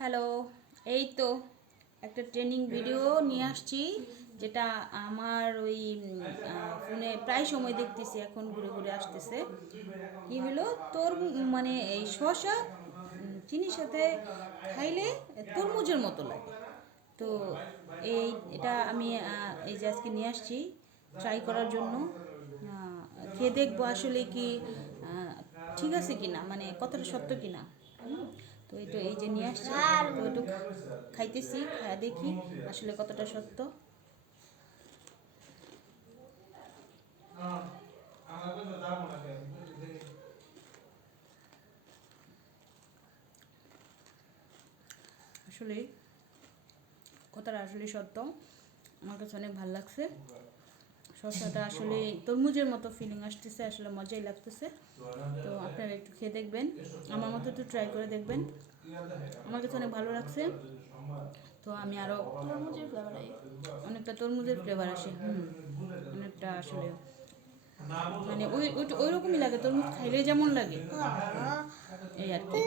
Hello, এই তো একটা ট্রেনিং ভিডিও নিয়ে আসছি, যেটা আমার ওই ফোনে প্রায় সময় দেখতেছি, এখন ঘুরে ঘুরে আসতেছে। কি হলো তোর, মানে এই শসা চিনির সাথে খাইলে তরমুজের মতো লাগে। তো এটা আমি এই যে আজকে নিয়ে আসছি ট্রাই করার জন্য। খেয়ে দেখবো আসলে কি ঠিক আছে কিনা, মানে কতটা সত্য কিনা। তো এই যে নিয়ে আসছি, তো একটু খাইতেছি, খায়া দেখি আসলে কতটা সত্য। আসলে কথাটা আসলে সত্য, আমার কাছে অনেক ভালো লাগছে। শসাটা আসলে তরমুজের মতো ফিলিং আসতেছে, আসলে মজাই লাগতেছে। তো আপনারা একটু খেয়ে দেখবেন, আমার মতো একটু ট্রাই করে দেখবেন। আমার কাছে অনেক ভালো লাগছে। তো আমি আরও তরমুজের ফ্লেভার অনেকটা তরমুজের ফ্লেভার আসে, অনেকটা আসলে মানে ওই ওই রকমই লাগে, তরমুজ খাইলে যেমন লাগে এই আর কি।